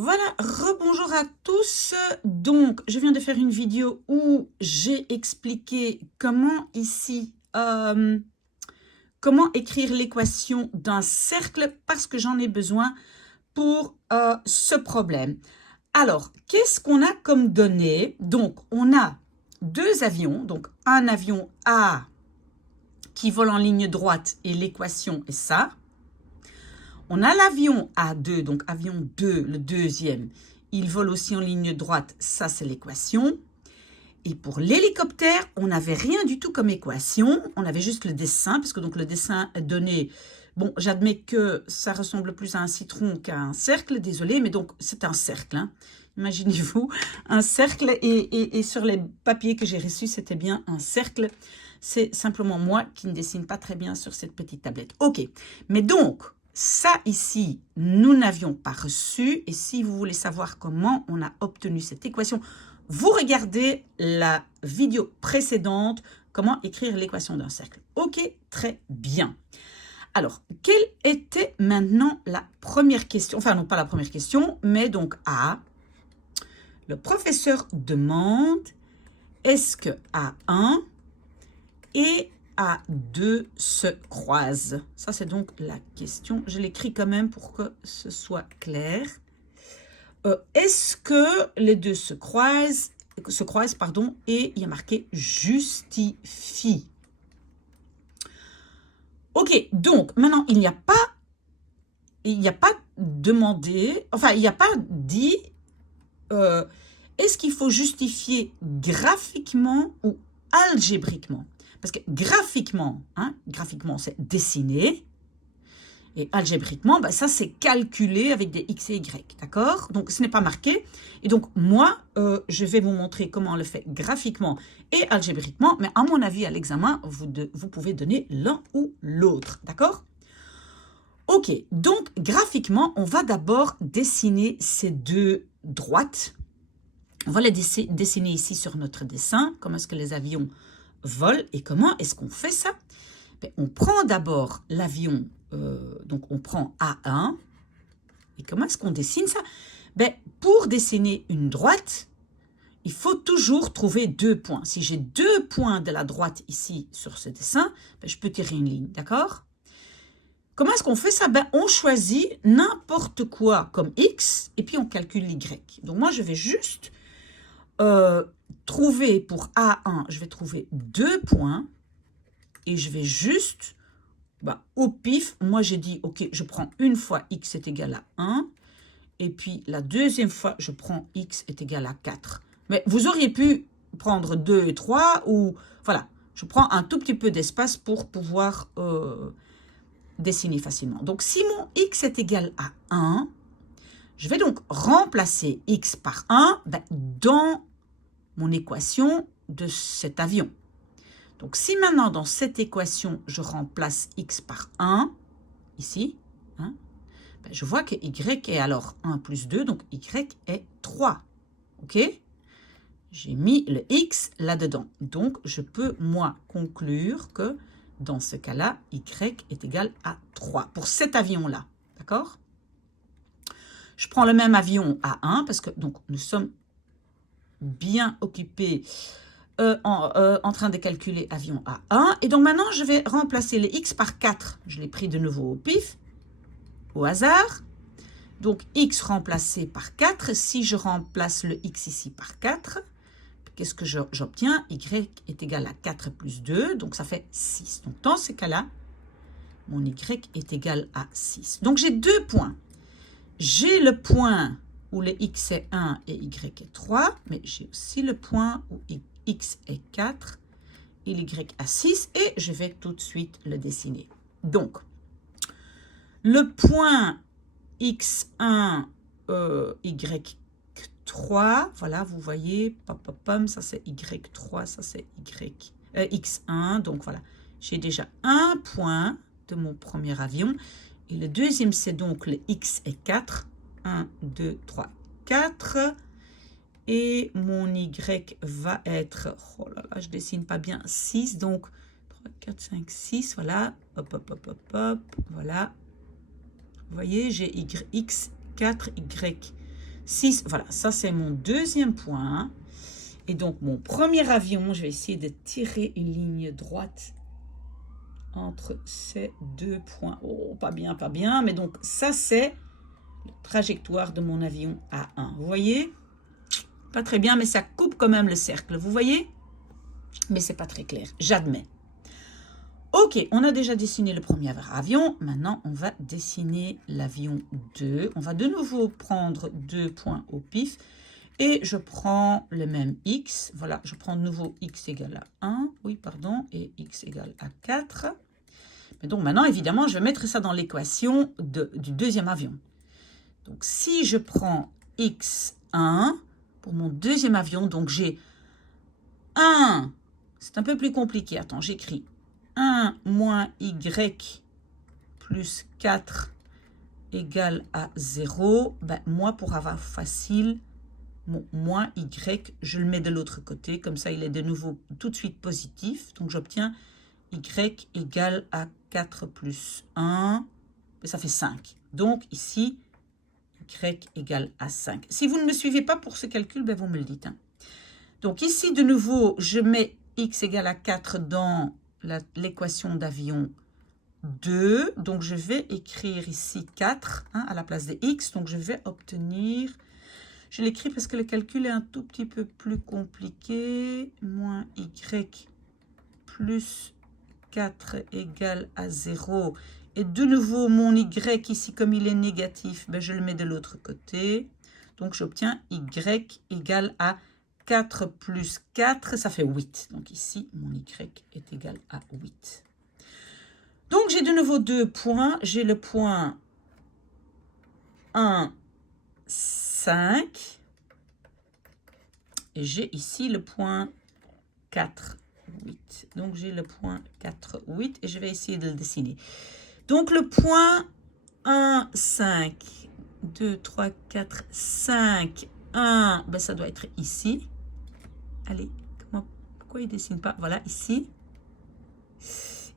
Voilà, rebonjour à tous. Donc, je viens de faire une vidéo où j'ai expliqué comment ici, comment écrire l'équation d'un cercle parce que j'en ai besoin pour ce problème. Alors, qu'est-ce qu'on a comme données? Donc, on a deux avions, donc un avion A qui vole en ligne droite et l'équation est ça. On a l'avion A2, donc avion 2, le deuxième. Il vole aussi en ligne droite, ça c'est l'équation. Et pour l'hélicoptère, on n'avait rien du tout comme équation. On avait juste le dessin, parce que donc le dessin est donné. Bon, j'admets que ça ressemble plus à un citron qu'à un cercle, désolé, mais donc c'est un cercle. Hein. Imaginez-vous un cercle et sur les papiers que j'ai reçus, c'était bien un cercle. C'est simplement moi qui ne dessine pas très bien sur cette petite tablette. Ok, mais donc, ça ici, nous n'avions pas reçu. Et si vous voulez savoir comment on a obtenu cette équation, vous regardez la vidéo précédente, comment écrire l'équation d'un cercle. Ok, très bien. Alors, quelle était maintenant la première question? Enfin, non pas la première question, mais donc A. Le professeur demande, est-ce que A1 et A2 se croisent? Ça, c'est donc la question. Je l'écris quand même pour que ce soit clair. Est-ce que les deux se croisent, pardon, et il y a marqué justifie. Ok, donc maintenant, il n'y a pas demandé, enfin, il n'y a pas dit, est-ce qu'il faut justifier graphiquement ou algébriquement? Parce que graphiquement, c'est dessiner. Et algébriquement, bah, ça c'est calculé avec des x et y, d'accord? Donc ce n'est pas marqué. Et donc moi, je vais vous montrer comment on le fait graphiquement et algébriquement. Mais à mon avis, à l'examen, vous pouvez donner l'un ou l'autre, d'accord? Ok, donc graphiquement, on va d'abord dessiner ces deux droites. On va les dessiner ici sur notre dessin. Comment est-ce que les avions volent et comment est-ce qu'on fait ça? Ben, on prend d'abord l'avion, donc on prend A1. Et comment est-ce qu'on dessine ça? Ben, pour dessiner une droite, il faut toujours trouver deux points. Si j'ai deux points de la droite ici sur ce dessin, ben, je peux tirer une ligne, d'accord? Comment est-ce qu'on fait ça? Ben, on choisit n'importe quoi comme X et puis on calcule l'Y. Donc moi, je vais juste trouver pour A1, je vais trouver deux points. Et je vais juste, au pif, moi j'ai dit, ok, je prends une fois x est égal à 1. Et puis la deuxième fois, je prends x est égal à 4. Mais vous auriez pu prendre 2 et 3 ou, voilà, je prends un tout petit peu d'espace pour pouvoir dessiner facilement. Donc si mon x est égal à 1, je vais donc remplacer x par 1 dans mon équation de cet avion. Donc, si maintenant, dans cette équation, je remplace x par 1, ici, je vois que y est alors 1 plus 2, donc y est 3. OK? J'ai mis le x là-dedans. Donc, je peux, moi, conclure que, dans ce cas-là, y est égal à 3. Pour cet avion-là. D'accord? Je prends le même avion à 1, parce que, donc, nous sommes bien occupés en train de calculer avion A1. Et donc maintenant, je vais remplacer le x par 4. Je l'ai pris de nouveau au pif, au hasard. Donc x remplacé par 4. Si je remplace le x ici par 4, qu'est-ce que j'obtiens? Y est égal à 4 plus 2, donc ça fait 6. Donc dans ce cas-là, mon y est égal à 6. Donc j'ai deux points. J'ai le point où le x est 1 et y est 3, mais j'ai aussi le point où x est 4 et y est 6 et je vais tout de suite le dessiner. Donc, le point x1, y3, voilà, vous voyez, ça c'est y3, ça c'est x1, donc voilà, j'ai déjà un point de mon premier avion et le deuxième c'est donc le x est 4, 1, 2, 3, 4. Et mon Y va être, oh là là, je dessine pas bien, 6, donc 3, 4, 5, 6, voilà, hop, hop, hop, hop, hop, voilà. Vous voyez, j'ai X, 4, Y, 6, voilà, ça c'est mon deuxième point. Et donc mon premier avion, je vais essayer de tirer une ligne droite entre ces deux points. Oh, pas bien, pas bien. Mais donc ça c'est la trajectoire de mon avion A1. Vous voyez? Pas très bien, mais ça coupe quand même le cercle. Vous voyez? Mais c'est pas très clair, j'admets. Ok, on a déjà dessiné le premier avion. Maintenant, on va dessiner l'avion 2. On va de nouveau prendre 2 points au pif. Et je prends le même x. Voilà, je prends de nouveau x égale à 1. Oui, pardon. Et x égale à 4. Mais donc maintenant, évidemment, je vais mettre ça dans l'équation du deuxième avion. Donc, si je prends x1 pour mon deuxième avion, donc j'ai 1. C'est un peu plus compliqué. Attends, j'écris 1 moins y plus 4 égale à 0. Ben, moi, pour avoir facile, mon moins y, je le mets de l'autre côté. Comme ça, il est de nouveau tout de suite positif. Donc, j'obtiens y égale à 4 plus 1. Et ça fait 5. Donc, ici, y égale à 5. Si vous ne me suivez pas pour ce calcul, ben, vous me le dites. Hein. Donc, ici, de nouveau, je mets x égale à 4 dans l'équation d'avion 2. Donc, je vais écrire ici 4 hein, à la place de x. Donc, je vais obtenir... Je l'écris parce que le calcul est un tout petit peu plus compliqué. Moins y plus 4 égale à 0. Et de nouveau, mon y ici, comme il est négatif, ben, je le mets de l'autre côté. Donc, j'obtiens y égale à 4 plus 4, ça fait 8. Donc ici, mon y est égal à 8. Donc, j'ai de nouveau 2 points. J'ai le point 1, 5. Et j'ai ici le point 4, 8. Donc, j'ai le point 4, 8. Et je vais essayer de le dessiner. Donc, le point 1, 5, 2, 3, 4, 5, 1. Ben, ça doit être ici. Allez, pourquoi il ne dessine pas? Voilà, ici.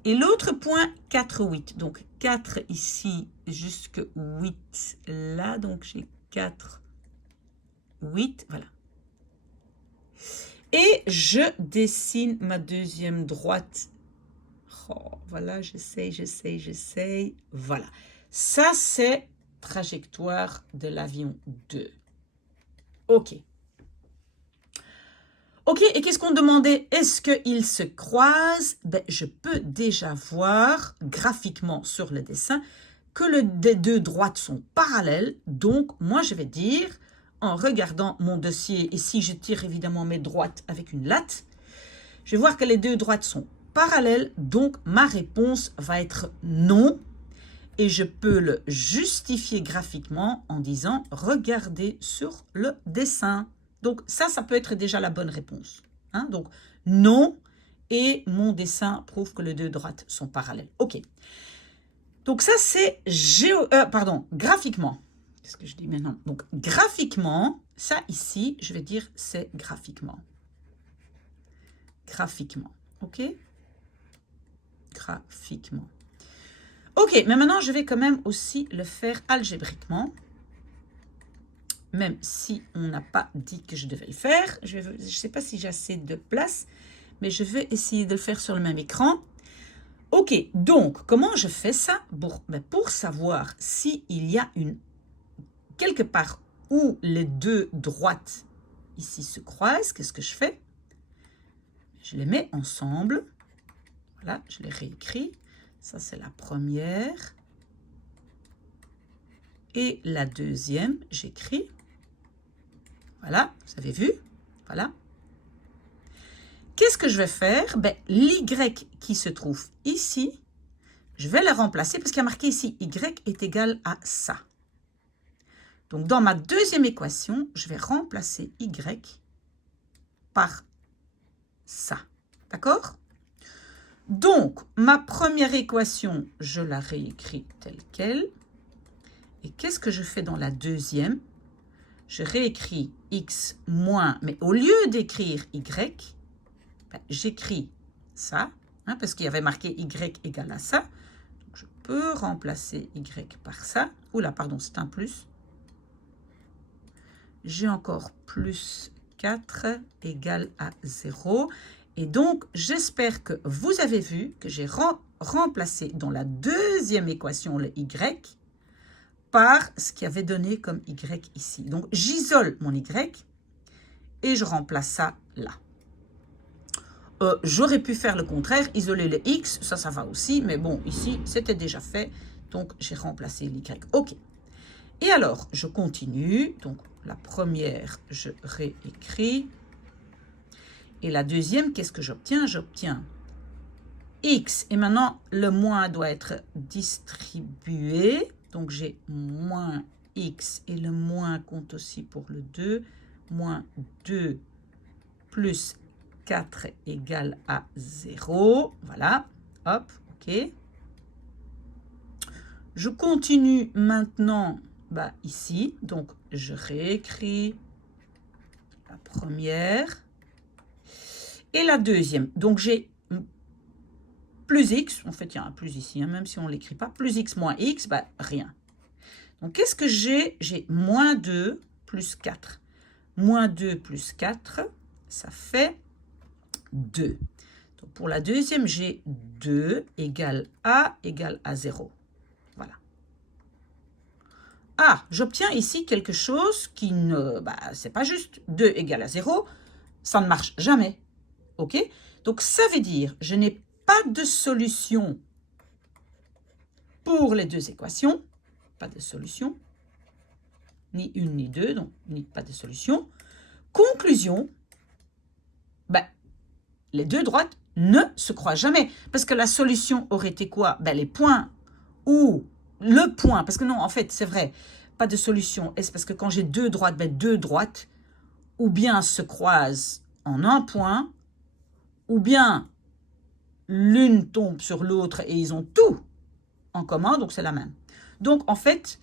Et l'autre point, 4, 8. Donc, 4 ici, jusque 8 là. Donc, j'ai 4, 8. Voilà. Et je dessine ma deuxième droite. Oh, voilà, j'essaye. Voilà. Ça, c'est trajectoire de l'avion 2. OK. Ok, et qu'est-ce qu'on demandait? Est-ce qu'ils se croisent? Ben, je peux déjà voir graphiquement sur le dessin que les deux droites sont parallèles. Donc, moi, je vais dire, en regardant mon dossier, et si je tire évidemment mes droites avec une latte, je vais voir que les deux droites sont parallèles. Donc, ma réponse va être non. Et je peux le justifier graphiquement en disant, regardez sur le dessin. Donc, ça peut être déjà la bonne réponse. Hein? Donc, non, et mon dessin prouve que les deux droites sont parallèles. OK. Donc, ça, c'est graphiquement. Qu'est-ce que je dis maintenant? Donc, graphiquement, ça ici, je vais dire c'est graphiquement. Graphiquement. OK? Graphiquement. OK, mais maintenant, je vais quand même aussi le faire algébriquement. Même si on n'a pas dit que je devais le faire. Je ne sais pas si j'ai assez de place, mais je vais essayer de le faire sur le même écran. OK, donc, comment je fais ça? Pour savoir s'il y a quelque part où les deux droites ici se croisent, qu'est-ce que je fais? Je les mets ensemble. Voilà, je les réécris. Ça, c'est la première. Et la deuxième, j'écris. Voilà, vous avez vu? Voilà. Qu'est-ce que je vais faire? Ben, l'Y qui se trouve ici, je vais le remplacer parce qu'il y a marqué ici Y est égal à ça. Donc, dans ma deuxième équation, je vais remplacer Y par ça. D'accord? Donc, ma première équation, je la réécris telle qu'elle. Et qu'est-ce que je fais dans la deuxième? Je réécris x moins, mais au lieu d'écrire y, ben, j'écris ça, hein, parce qu'il y avait marqué y égale à ça. Donc, je peux remplacer y par ça. Oula, pardon, c'est un plus. j'ai encore plus 4 égale à 0. Et donc, j'espère que vous avez vu que j'ai remplacé dans la deuxième équation le y par ce qui avait donné comme y ici. Donc, j'isole mon y et je remplace ça là. J'aurais pu faire le contraire, isoler le x, ça va aussi, mais bon, ici, c'était déjà fait, donc j'ai remplacé l'y. OK. Et alors, je continue, donc la première, je réécris. Et la deuxième, qu'est-ce que j'obtiens? J'obtiens x, et maintenant, le moins doit être distribué, donc j'ai moins x, et le moins compte aussi pour le 2, moins 2 plus 4 égale à 0. Voilà, hop, OK. Je continue maintenant ici. Donc, je réécris la première et la deuxième. Donc, j'ai plus x. En fait, il y a un plus ici, hein, même si on ne l'écrit pas. Plus x moins x, rien. Donc, qu'est-ce que j'ai? J'ai moins 2 plus 4. Moins 2 plus 4, ça fait 2. Donc pour la deuxième, j'ai 2 égale à 0. Voilà. Ah, j'obtiens ici quelque chose qui ne... c'est pas juste. 2 égale à 0, ça ne marche jamais. OK? Donc ça veut dire, je n'ai pas de solution pour les deux équations. Pas de solution. Ni une ni deux, donc pas de solution. Conclusion, les deux droites ne se croisent jamais. Parce que la solution aurait été quoi? Les points ou le point. Parce que non, en fait, c'est vrai, pas de solution. Est-ce parce que quand j'ai deux droites, deux droites, ou bien se croisent en un point, ou bien l'une tombe sur l'autre et ils ont tout en commun, donc c'est la même. Donc, en fait,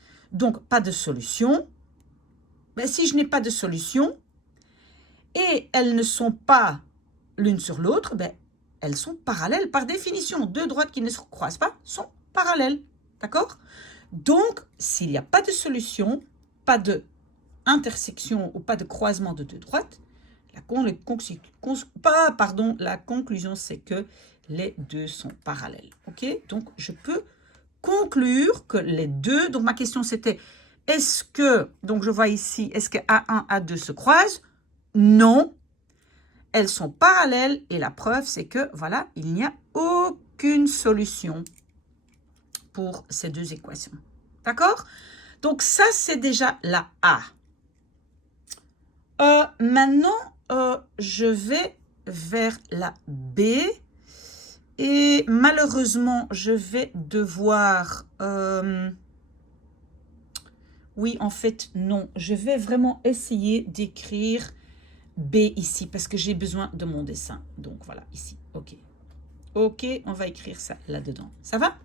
pas de solution. Si je n'ai pas de solution, et elles ne sont pas l'une sur l'autre, elles sont parallèles par définition. Deux droites qui ne se croisent pas sont parallèles. D'accord? Donc, s'il n'y a pas de solution, pas d'intersection ou pas de croisement de deux droites, la conclusion, c'est que les deux sont parallèles. OK? Donc, je peux conclure que les deux... Donc, ma question, c'était, est-ce que... Donc, je vois ici, est-ce que A1, A2 se croisent? Non. Elles sont parallèles et la preuve, c'est que, voilà, il n'y a aucune solution pour ces deux équations. D'accord? Donc, ça, c'est déjà la A. Maintenant, je vais vers la B. Et malheureusement, je vais devoir... Oui, en fait, non. Je vais vraiment essayer d'écrire B ici, parce que j'ai besoin de mon dessin. Donc, voilà, ici. OK. OK, on va écrire ça là-dedans. Ça va?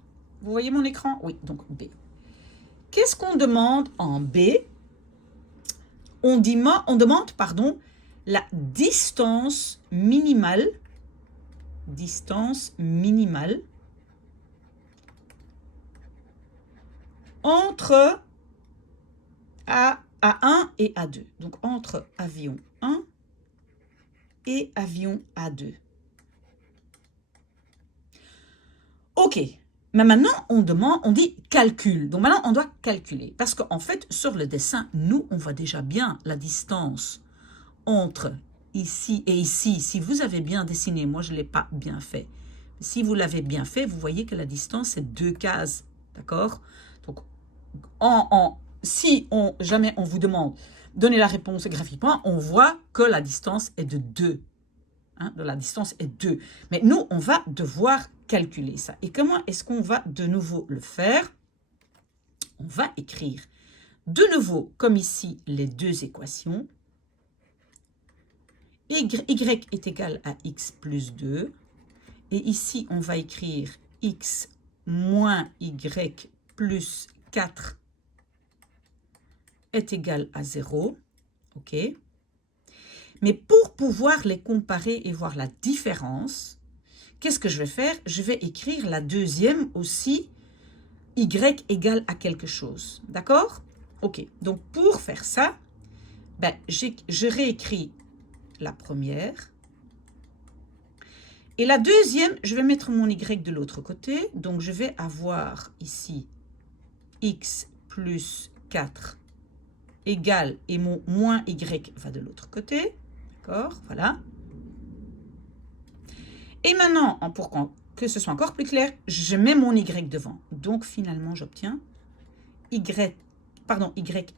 Vous voyez mon écran? Oui, donc B. Qu'est-ce qu'on demande en B? On demande, la distance minimale entre A1 et A2. Donc, entre avion 1 et avion A2. OK. Mais maintenant, on dit calcul. Donc, maintenant, on doit calculer. Parce qu'en fait, sur le dessin, nous, on voit déjà bien la distance entre ici et ici. Si vous avez bien dessiné, moi, je ne l'ai pas bien fait. Si vous l'avez bien fait, vous voyez que la distance, c'est 2 cases. D'accord? Donc, si jamais on vous demande de donner la réponse graphiquement, on voit que la distance est de 2. La distance est 2. Mais nous, on va devoir calculer ça. Et comment est-ce qu'on va de nouveau le faire? On va écrire de nouveau, comme ici, les deux équations. Y est égal à x plus 2. Et ici, on va écrire x moins y plus 4 est égal à 0. OK? Mais pour pouvoir les comparer et voir la différence, qu'est-ce que je vais faire? Je vais écrire la deuxième aussi, y égale à quelque chose. D'accord? OK. Donc, pour faire ça, Ben, je réécris la première. Et la deuxième, je vais mettre mon y de l'autre côté. Donc, je vais avoir ici x plus 4 égale, et mon moins y va de l'autre côté. D'accord, voilà. Et maintenant, pour que ce soit encore plus clair, je mets mon y devant. Donc, finalement, j'obtiens y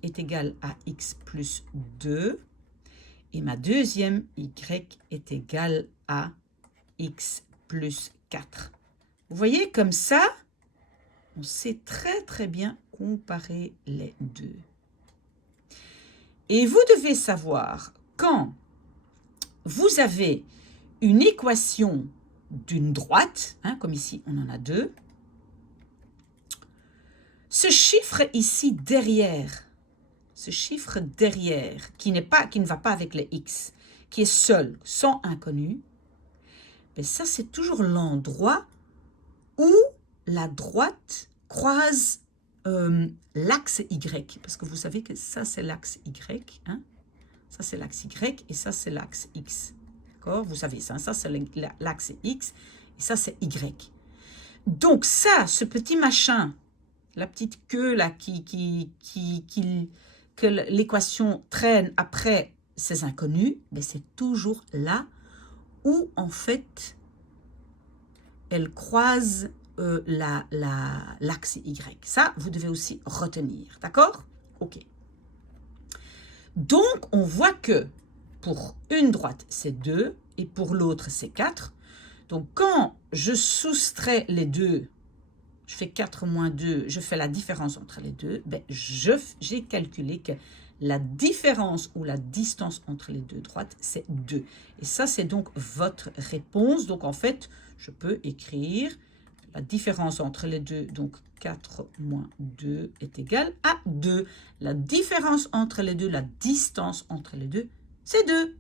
est égal à x plus 2. Et ma deuxième y est égale à x plus 4. Vous voyez, comme ça, on sait très très bien comparer les deux. Et vous devez savoir, quand vous avez une équation d'une droite, hein, comme ici on en a deux, ce chiffre ici derrière, qui ne va pas avec les x, qui est seul, sans inconnu, mais ça c'est toujours l'endroit où la droite croise l'axe y, parce que vous savez que ça c'est l'axe y, hein? Ça c'est l'axe y et ça c'est l'axe x. D'accord? Vous savez ça, ça c'est l'axe x et ça c'est y. Donc ça, ce petit machin, la petite queue là que l'équation traîne après ces inconnus, mais c'est toujours là où en fait elle croise l'axe y. Ça, vous devez aussi retenir, d'accord? Ok. Donc, on voit que pour une droite, c'est 2 et pour l'autre, c'est 4. Donc, quand je soustrais les deux, je fais 4 moins 2, je fais la différence entre les deux, ben, j'ai calculé que la différence ou la distance entre les deux droites, c'est 2. Et ça, c'est donc votre réponse. Donc, en fait, je peux écrire la différence entre les deux, donc 4 moins 2 est égal à 2. La différence entre les deux, la distance entre les deux, c'est 2.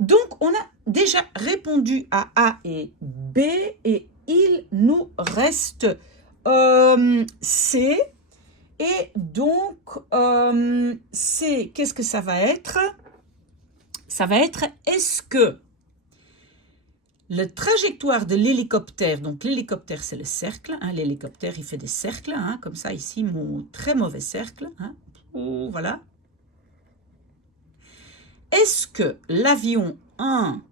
Donc, on a déjà répondu à A et B et il nous reste C. Et donc, C, qu'est-ce que ça va être? Ça va être, est-ce que la trajectoire de l'hélicoptère, donc l'hélicoptère c'est le cercle, hein, l'hélicoptère il fait des cercles, hein, comme ça ici mon très mauvais cercle, hein, voilà. Est-ce que l'avion 1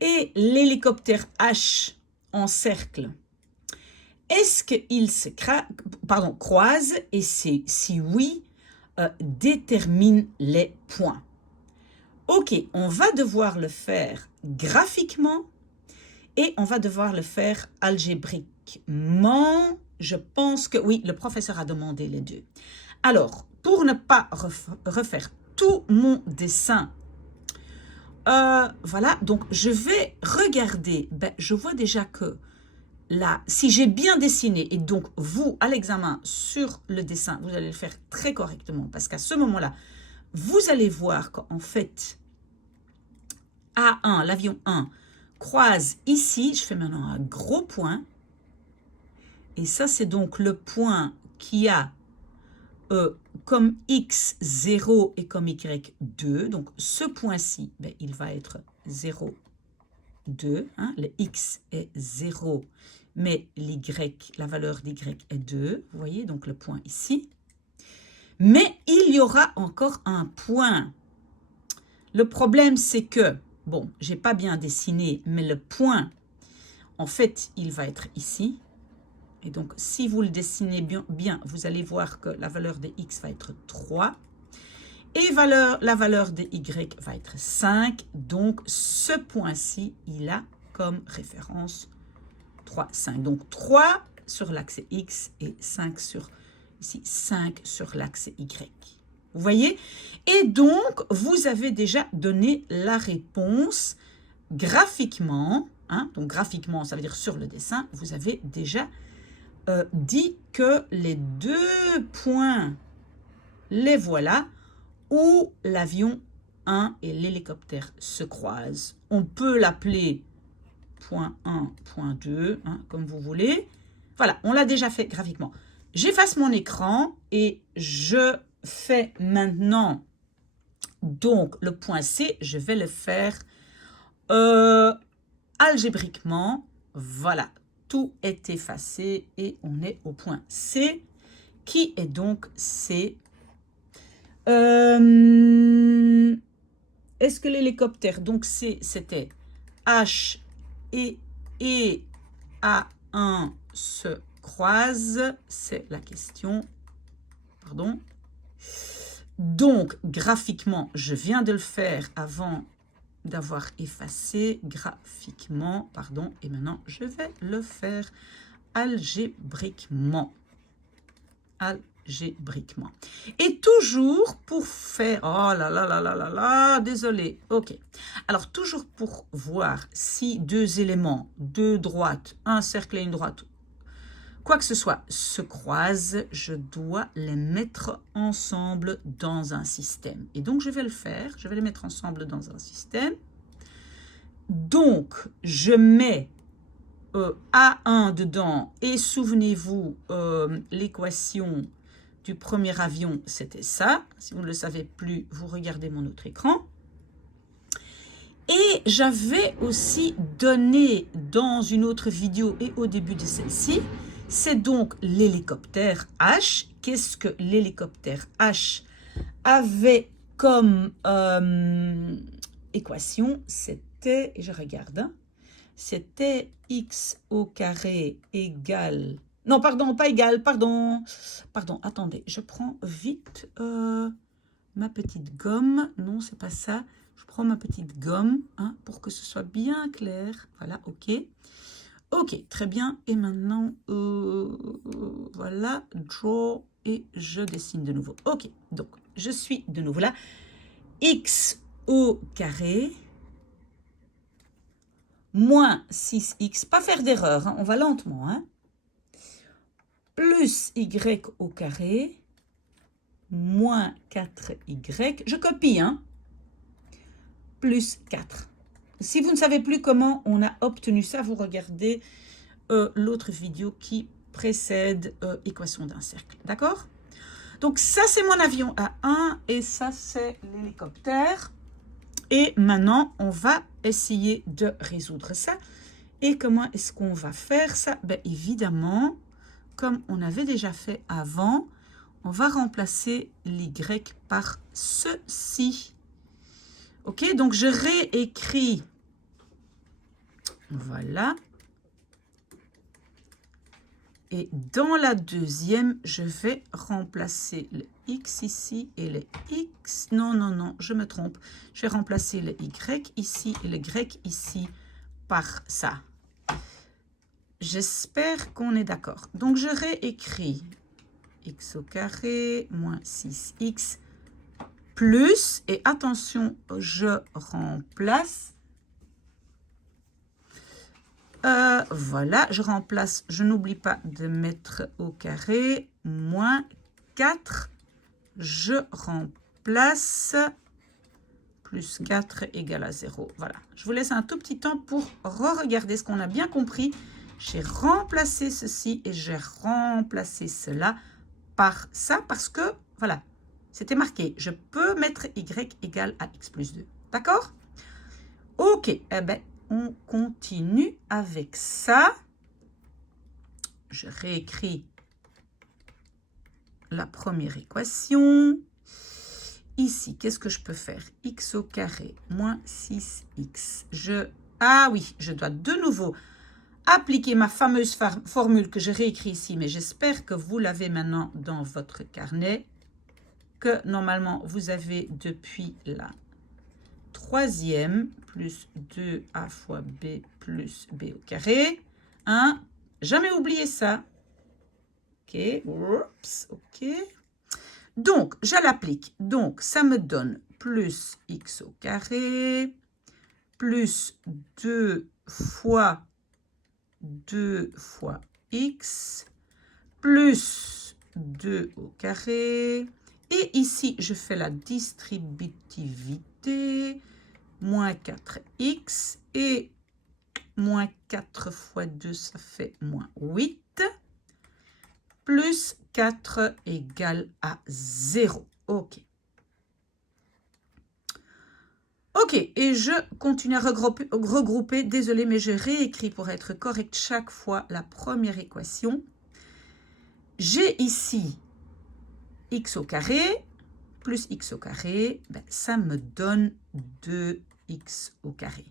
et l'hélicoptère H en cercle, est-ce qu'ils se croisent et si oui, détermine les points. Ok, on va devoir le faire graphiquement et on va devoir le faire algébriquement. Je pense que oui, le professeur a demandé les deux. Alors, pour ne pas refaire tout mon dessin, voilà, donc je vais regarder, ben, je vois déjà que là, si j'ai bien dessiné, et donc vous, à l'examen, sur le dessin, vous allez le faire très correctement, parce qu'à ce moment-là, vous allez voir qu'en fait, A1, l'avion 1, croise ici, je fais maintenant un gros point, et ça c'est donc le point qui a comme x 0 et comme y 2, donc ce point-ci, ben, il va être 0, 2, hein, le x est 0, mais l'y, la valeur d'y est 2, vous voyez, donc le point ici. Mais il y aura encore un point. Le problème, c'est que, bon, je n'ai pas bien dessiné, mais le point, en fait, il va être ici. Et donc, si vous le dessinez bien, vous allez voir que la valeur de x va être 3. Et la valeur de y va être 5. Donc, ce point-ci, il a comme référence 3, 5. Donc, 3 sur l'axe x et 5 sur, ici, 5 sur l'axe y. Vous voyez? Et donc, vous avez déjà donné la réponse graphiquement. Hein, donc, graphiquement, ça veut dire sur le dessin, vous avez déjà dit que les deux points, les voilà, où l'avion 1 et l'hélicoptère se croisent. On peut l'appeler point 1, point 2, hein, comme vous voulez. Voilà, on l'a déjà fait graphiquement. J'efface mon écran et je fais maintenant Donc, le point C, je vais le faire algébriquement. Voilà, tout est effacé et on est au point C, qui est donc C. Est-ce que l'hélicoptère, donc C, c'était H et A1 se croisent? C'est la question. Pardon. Donc, graphiquement, je viens de le faire avant d'avoir effacé graphiquement, pardon, et maintenant, je vais le faire algébriquement. Algébriquement. Et toujours pour faire... Oh là là là là là là, désolé. Ok. Alors, toujours pour voir si deux éléments, deux droites, un cercle et une droite, quoi que ce soit, se croisent, je dois les mettre ensemble dans un système. Et donc, je vais le faire. Je vais les mettre ensemble dans un système. Donc, je mets A1 dedans. Et souvenez-vous, l'équation du premier avion, c'était ça. Si vous ne le savez plus, vous regardez mon autre écran. Et j'avais aussi donné dans une autre vidéo et au début de celle-ci, c'est donc l'hélicoptère H. Qu'est-ce que l'hélicoptère H avait comme équation? C'était, et je regarde, hein, c'était x au carré égale... Non, pardon, pas égal, pardon. Pardon, attendez, je prends vite ma petite gomme. Non, c'est pas ça. Je prends ma petite gomme hein, pour que ce soit bien clair. Voilà, ok. Ok, très bien. Et maintenant, voilà, draw et je dessine de nouveau. Ok, donc je suis de nouveau là. X au carré moins 6x, pas faire d'erreur, hein, on va lentement, hein, plus y au carré moins 4y, je copie, hein, plus 4. Si vous ne savez plus comment on a obtenu ça, vous regardez l'autre vidéo qui précède équation d'un cercle, d'accord? Donc ça, c'est mon avion A1 et ça, c'est l'hélicoptère. Et maintenant, on va essayer de résoudre ça. Et comment est-ce qu'on va faire ça? Ben, évidemment, comme on avait déjà fait avant, on va remplacer l'y par ceci. Ok, donc je réécris. Voilà. Et dans la deuxième, je vais remplacer le x ici et le x. Non, non, non, je me trompe. Je vais remplacer le y ici et le y ici par ça. J'espère qu'on est d'accord. Donc, je réécris x au carré moins 6x plus, et attention, je remplace. Voilà, je remplace, je n'oublie pas de mettre au carré, moins 4, je remplace, plus 4 égale à 0. Voilà, je vous laisse un tout petit temps pour re-regarder ce qu'on a bien compris. J'ai remplacé ceci et j'ai remplacé cela par ça parce que, voilà, c'était marqué. Je peux mettre y égale à x plus 2. D'accord? Ok, eh bien, on continue avec ça. Je réécris la première équation. Ici, qu'est-ce que je peux faire? X au carré moins 6x. Ah oui, je dois de nouveau appliquer ma fameuse formule que je réécris ici, mais j'espère que vous l'avez maintenant dans votre carnet, que normalement vous avez depuis la troisième, plus 2a fois b plus b au carré. Hein? Jamais oublier ça. Ok, oups, ok. Donc, je l'applique. Donc, ça me donne plus x au carré, plus 2 fois x, plus 2 au carré. Et ici, je fais la distributivité. Moins 4x et moins 4 fois 2, ça fait moins 8. Plus 4 égale à 0. OK. Ok, et je continue à regrouper. Désolé, mais je réécris pour être correct chaque fois la première équation. J'ai ici x au carré plus x au carré, ben, ça me donne 2x au carré.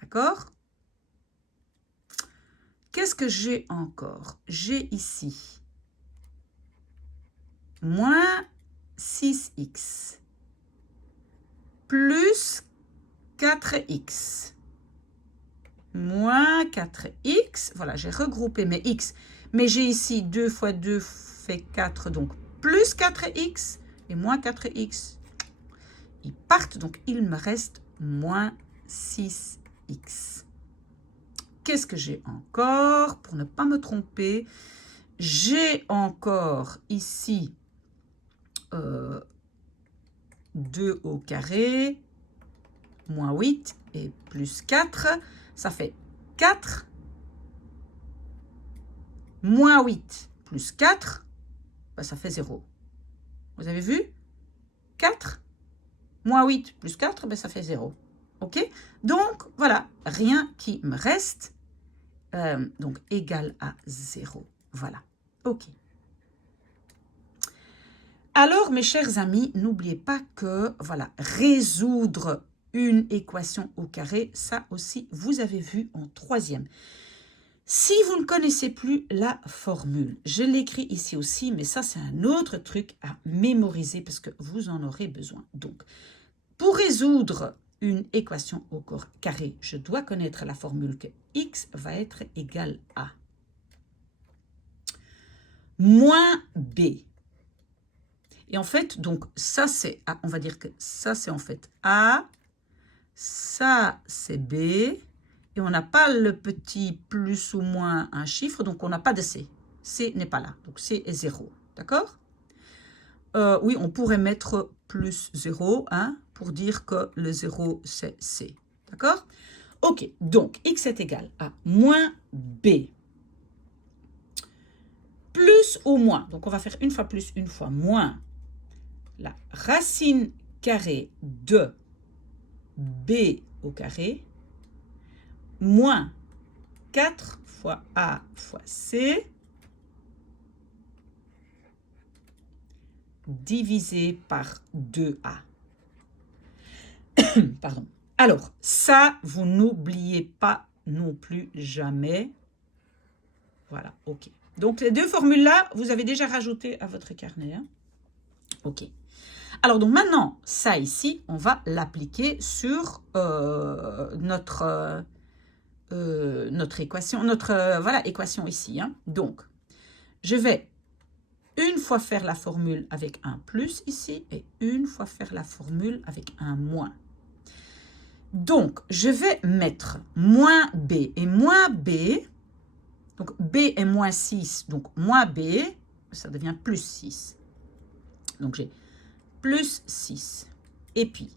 D'accord? Qu'est-ce que j'ai encore? J'ai ici moins 6x plus 4x moins 4x. Voilà, j'ai regroupé mes x. Mais j'ai ici 2 fois 2 fait 4, donc plus 4x et moins 4x. Ils partent, donc il me reste moins 6x. Qu'est-ce que j'ai encore? Pour ne pas me tromper, j'ai encore ici 2 au carré, moins 8 et plus 4. Ça fait 4 moins 8 plus 4, ben ça fait 0. Vous avez vu? 4 moins 8 plus 4, ben ça fait 0. OK? Donc, voilà, rien qui me reste. Donc, égal à 0. Voilà. OK. Alors, mes chers amis, n'oubliez pas que, voilà, résoudre une équation au carré, ça aussi, vous avez vu en troisième. Si vous ne connaissez plus la formule, je l'écris ici aussi, mais ça, c'est un autre truc à mémoriser parce que vous en aurez besoin. Donc, pour résoudre une équation au carré, je dois connaître la formule que x va être égal à moins b. Et en fait, donc, ça, c'est A. On va dire que ça, c'est en fait A. Ça, c'est B. Et on n'a pas le petit plus ou moins un chiffre, donc on n'a pas de C. C n'est pas là, donc C est 0. D'accord? Oui, on pourrait mettre plus 0, hein, pour dire que le 0, c'est C. D'accord? Ok, donc x est égal à moins B. Plus ou moins, donc on va faire une fois plus, une fois moins, la racine carrée de B au carré, moins 4 fois A fois C, divisé par 2A. Pardon. Alors, ça, vous n'oubliez pas non plus jamais. Voilà, ok. Donc, les deux formules-là, vous avez déjà rajouté à votre carnet. Hein? Ok. Alors, donc maintenant, ça ici, on va l'appliquer sur notre équation, voilà, équation ici. Hein. Donc, je vais une fois faire la formule avec un plus ici et une fois faire la formule avec un moins. Donc, je vais mettre moins B et moins B. Donc, B est moins 6, donc moins B, ça devient plus 6. Donc, j'ai plus 6. Et puis,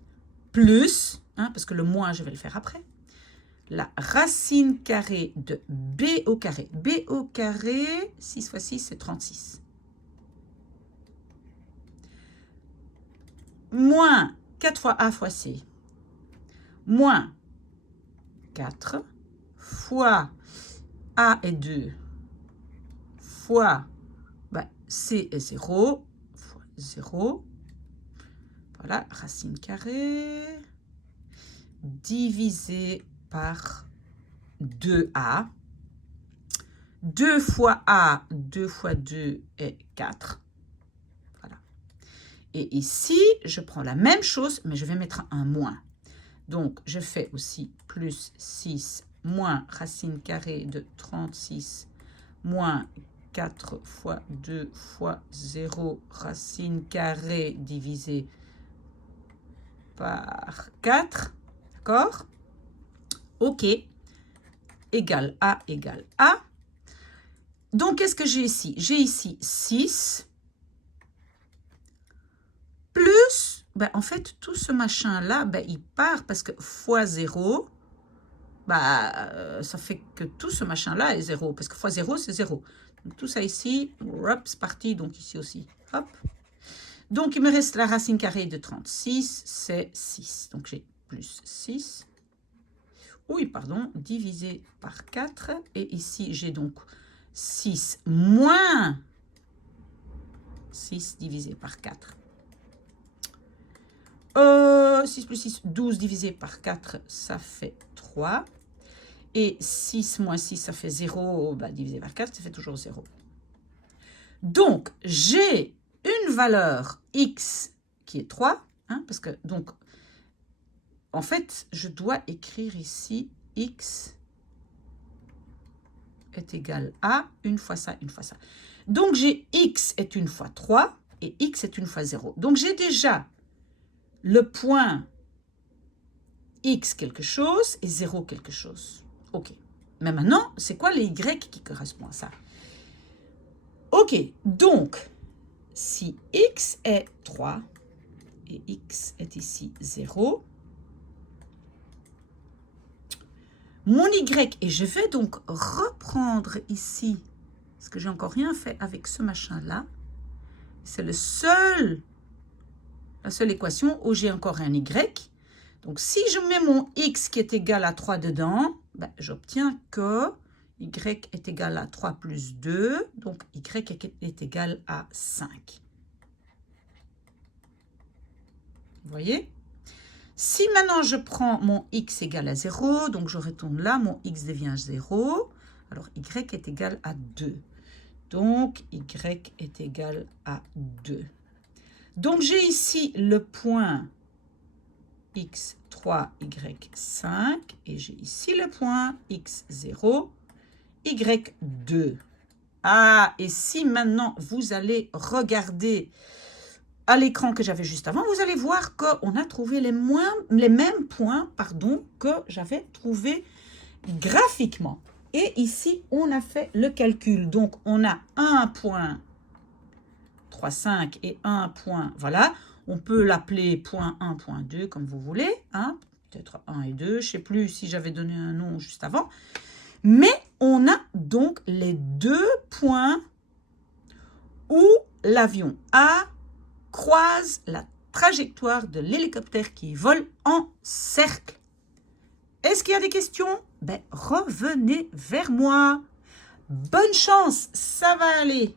plus, hein, parce que le moins, je vais le faire après, la racine carrée de B au carré. B au carré, 6 fois 6, c'est 36. Moins 4 fois A fois C. Moins 4 fois A est 2 fois C est 0 fois 0. Voilà, racine carrée divisé par 2A. 2 fois A, 2 fois 2 est 4. Voilà. Et ici, je prends la même chose, mais je vais mettre un moins. Donc, je fais aussi plus 6 moins racine carrée de 36 moins 4 fois 2 fois 0 racine carrée divisé par 4. D'accord? OK. Égale A égale A. Donc, qu'est-ce que j'ai ici? J'ai ici 6 plus, en fait, tout ce machin-là, il part parce que fois 0, ça fait que tout ce machin-là est 0. Parce que fois 0, c'est 0. Donc, tout ça ici, hop, c'est parti. Donc, ici aussi, hop. Donc, il me reste la racine carrée de 36, c'est 6. Donc, j'ai plus 6. Oui, pardon, divisé par 4. Et ici, j'ai donc 6 moins 6 divisé par 4. 6 plus 6, 12 divisé par 4, ça fait 3. Et 6 moins 6, ça fait 0. Bah, divisé par 4, ça fait toujours 0. Donc, j'ai une valeur x qui est 3. Hein, parce que, donc, en fait, je dois écrire ici x est égal à une fois ça, une fois ça. Donc, j'ai x est une fois 3 et x est une fois 0. Donc, j'ai déjà le point x quelque chose et 0 quelque chose. OK. Mais maintenant, c'est quoi les y qui correspondent à ça? OK. Donc, si x est 3 et x est ici 0, mon y, et je vais donc reprendre ici, parce que j'ai encore rien fait avec ce machin-là, c'est la seule équation où j'ai encore un y. Donc, si je mets mon x qui est égal à 3 dedans, ben, j'obtiens que y est égal à 3 plus 2, donc y est égal à 5. Vous voyez? Si maintenant je prends mon x égal à 0, donc je retourne là, mon x devient 0, alors y est égal à 2. Donc, y est égal à 2. Donc, j'ai ici le point x3, y5, et j'ai ici le point x0, y2. Ah, et si maintenant vous allez regarder à l'écran que j'avais juste avant, vous allez voir qu'on a trouvé les mêmes points que j'avais trouvé graphiquement. Et ici, on a fait le calcul. Donc, on a un point 3, 5 et un point, voilà. On peut l'appeler point 1, point 2, comme vous voulez. Hein, peut-être 1 et 2, je ne sais plus si j'avais donné un nom juste avant. Mais on a donc les deux points où l'avion A croise la trajectoire de l'hélicoptère qui vole en cercle. Est-ce qu'il y a des questions? Ben, revenez vers moi. Bonne chance, ça va aller.